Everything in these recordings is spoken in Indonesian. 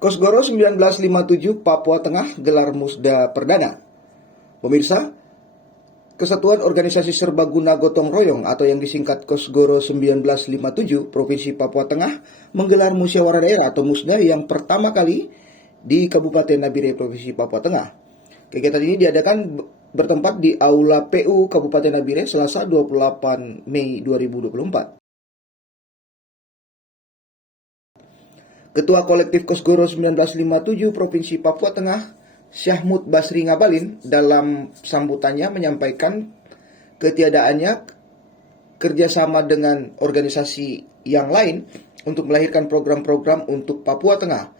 Kosgoro 1957 Papua Tengah gelar musda perdana. Pemirsa, Kesatuan Organisasi Serbaguna Gotong Royong atau yang disingkat Kosgoro 1957 Provinsi Papua Tengah menggelar musyawarah daerah atau musda yang pertama kali di Kabupaten Nabire Provinsi Papua Tengah. Kegiatan ini diadakan bertempat di Aula PU Kabupaten Nabire Selasa 28 Mei 2024. Ketua Kolektif Kosgoro 1957 Provinsi Papua Tengah, Syahmud Basri Ngabalin, dalam sambutannya menyampaikan ketiadaannya kerjasama dengan organisasi yang lain untuk melahirkan program-program untuk Papua Tengah.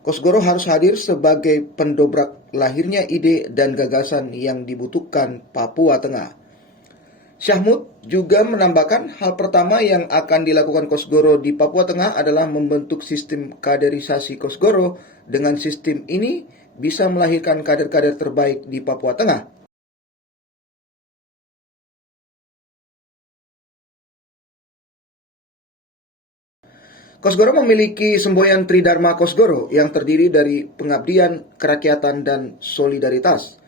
Kosgoro harus hadir sebagai pendobrak lahirnya ide dan gagasan yang dibutuhkan Papua Tengah. Syahmud juga menambahkan hal pertama yang akan dilakukan Kosgoro di Papua Tengah adalah membentuk sistem kaderisasi Kosgoro. Dengan sistem ini bisa melahirkan kader-kader terbaik di Papua Tengah. Kosgoro memiliki semboyan Tridharma Kosgoro yang terdiri dari pengabdian, kerakyatan, dan solidaritas.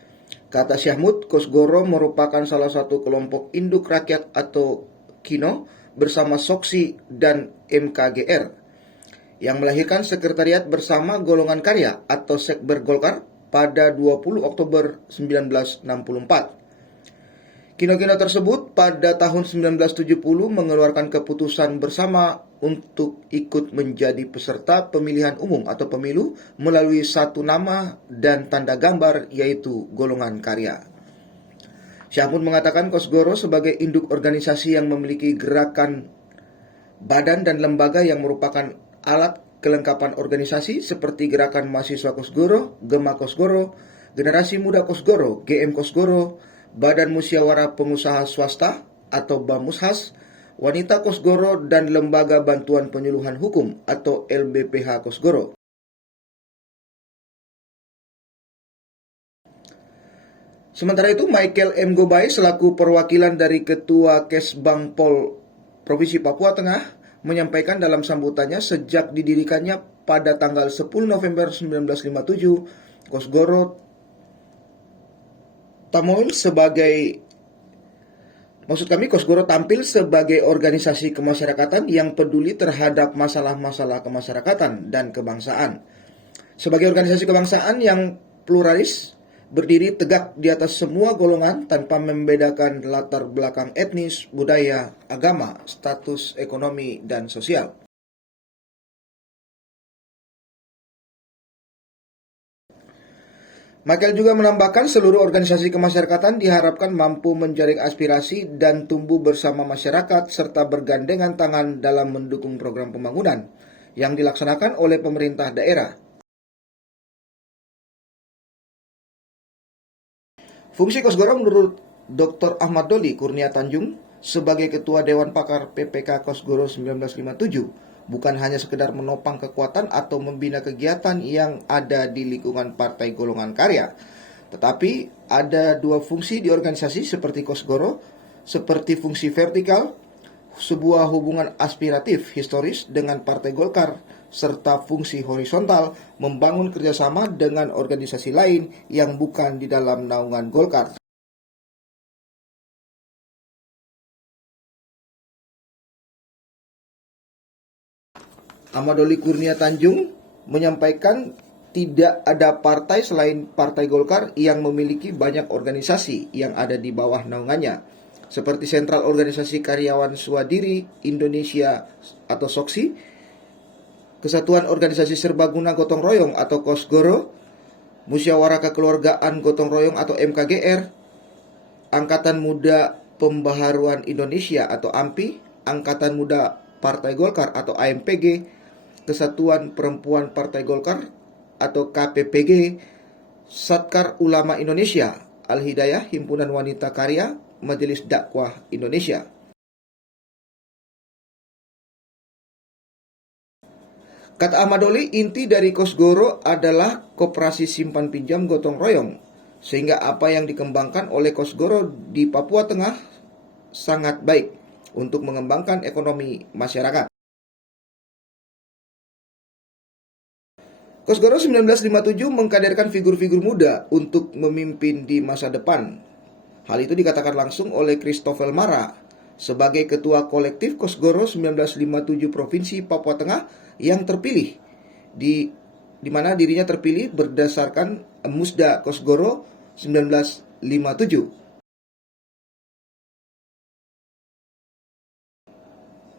Kata Syahmud, Kosgoro merupakan salah satu kelompok induk rakyat atau KINO bersama SOKSI dan MKGR yang melahirkan sekretariat bersama golongan karya atau Sekber Golkar pada 20 Oktober 1964. KINO-KINO tersebut pada tahun 1970 mengeluarkan keputusan bersama untuk ikut menjadi peserta pemilihan umum atau pemilu melalui satu nama dan tanda gambar, yaitu golongan karya. Syahmud mengatakan Kosgoro sebagai induk organisasi yang memiliki gerakan badan dan lembaga yang merupakan alat kelengkapan organisasi seperti Gerakan Mahasiswa Kosgoro, Gema Kosgoro, Generasi Muda Kosgoro, GM Kosgoro, Badan Musyawarah Pengusaha Swasta atau BAMUSHAS, Wanita Kosgoro, dan Lembaga Bantuan Penyuluhan Hukum atau LBPH Kosgoro. Sementara itu, Michael M. Gobay selaku perwakilan dari Ketua Kesbangpol Provinsi Papua Tengah menyampaikan dalam sambutannya sejak didirikannya pada tanggal 10 November 1957, Kosgoro Kosgoro tampil sebagai organisasi kemasyarakatan yang peduli terhadap masalah-masalah kemasyarakatan dan kebangsaan. Sebagai organisasi kebangsaan yang pluralis, berdiri tegak di atas semua golongan tanpa membedakan latar belakang etnis, budaya, agama, status ekonomi, dan sosial. Michael juga menambahkan seluruh organisasi kemasyarakatan diharapkan mampu menjaring aspirasi dan tumbuh bersama masyarakat serta bergandengan tangan dalam mendukung program pembangunan yang dilaksanakan oleh pemerintah daerah. Fungsi Kosgoro menurut Dr. Ahmad Doli Kurnia Tanjung sebagai Ketua Dewan Pakar PPK Kosgoro 1957 bukan hanya sekedar menopang kekuatan atau membina kegiatan yang ada di lingkungan partai golongan karya, tetapi ada dua fungsi di organisasi seperti Kosgoro, seperti fungsi vertikal, sebuah hubungan aspiratif historis dengan Partai Golkar, serta fungsi horizontal, membangun kerjasama dengan organisasi lain yang bukan di dalam naungan Golkar. Ahmad Doli Kurnia Tanjung menyampaikan tidak ada partai selain Partai Golkar yang memiliki banyak organisasi yang ada di bawah naungannya, seperti Sentral Organisasi Karyawan Swadiri Indonesia atau SOKSI, Kesatuan Organisasi Serbaguna Gotong Royong atau Kosgoro, Musyawarah Kekeluargaan Gotong Royong atau MKGR, Angkatan Muda Pembaharuan Indonesia atau AMPI, Angkatan Muda Partai Golkar atau AMPG, Kesatuan Perempuan Partai Golkar atau KPPG, Satkar Ulama Indonesia, Al-Hidayah Himpunan Wanita Karya, Majelis Dakwah Indonesia. Kata Ahmad Doli, inti dari Kosgoro adalah koperasi simpan pinjam gotong royong, sehingga apa yang dikembangkan oleh Kosgoro di Papua Tengah sangat baik untuk mengembangkan ekonomi masyarakat. Kosgoro 1957 mengkaderkan figur-figur muda untuk memimpin di masa depan. Hal itu dikatakan langsung oleh Christopher Mara sebagai Ketua Kolektif Kosgoro 1957 Provinsi Papua Tengah yang terpilih, di mana dirinya terpilih berdasarkan Musda Kosgoro 1957.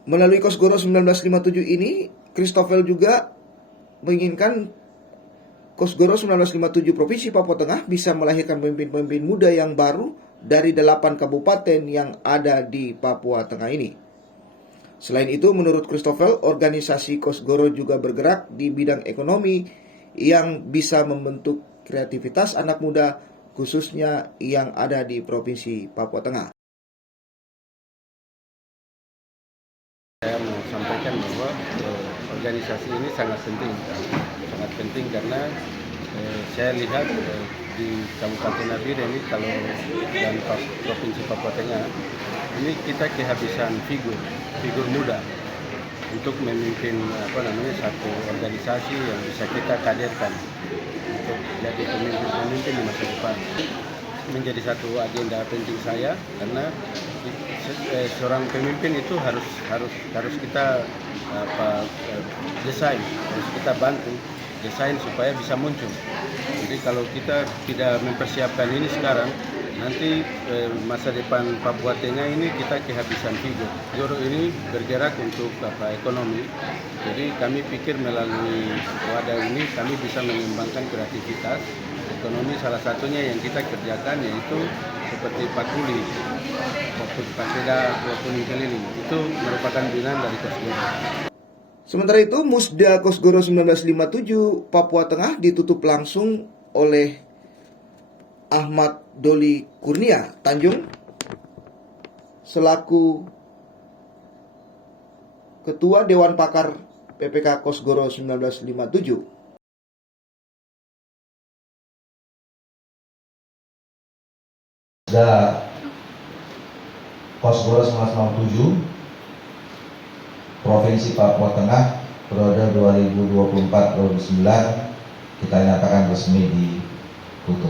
Melalui Kosgoro 1957 ini, Christopher juga menginginkan Kosgoro 1957 Provinsi Papua Tengah bisa melahirkan pemimpin-pemimpin muda yang baru dari 8 kabupaten yang ada di Papua Tengah ini. Selain itu, menurut Christopher, organisasi Kosgoro juga bergerak di bidang ekonomi yang bisa membentuk kreativitas anak muda, khususnya yang ada di Provinsi Papua Tengah. Saya mau sampaikan bahwa organisasi ini sangat penting karena saya lihat di Kabupaten Nabire ini kalau dan Provinsi Papua Tengah ini kita kehabisan figur muda untuk memimpin satu organisasi yang bisa kita kaderkan untuk jadi pemimpin di masa depan. Menjadi satu agenda penting saya karena seorang pemimpin itu harus kita desain, harus kita bantu desain supaya bisa muncul. Jadi kalau kita tidak mempersiapkan ini sekarang, nanti masa depan Papua Tengah ini kita kehabisan figur. Kosgoro ini bergerak untuk ekonomi. Jadi kami pikir melalui wadah ini kami bisa mengembangkan kreativitas ekonomi. Salah satunya yang kita kerjakan yaitu seperti pakuli, paseda, kuning keliling. Itu merupakan binaan dari Kosgoro. Sementara itu, Musda Kosgoro 1957 Papua Tengah ditutup langsung oleh Ahmad Doli Kurnia Tanjung selaku Ketua Dewan Pakar PPK Kosgoro 1957. Kosgoro 1957 Provinsi Papua Tengah periode 2024-2029 kita nyatakan resmi ditutup.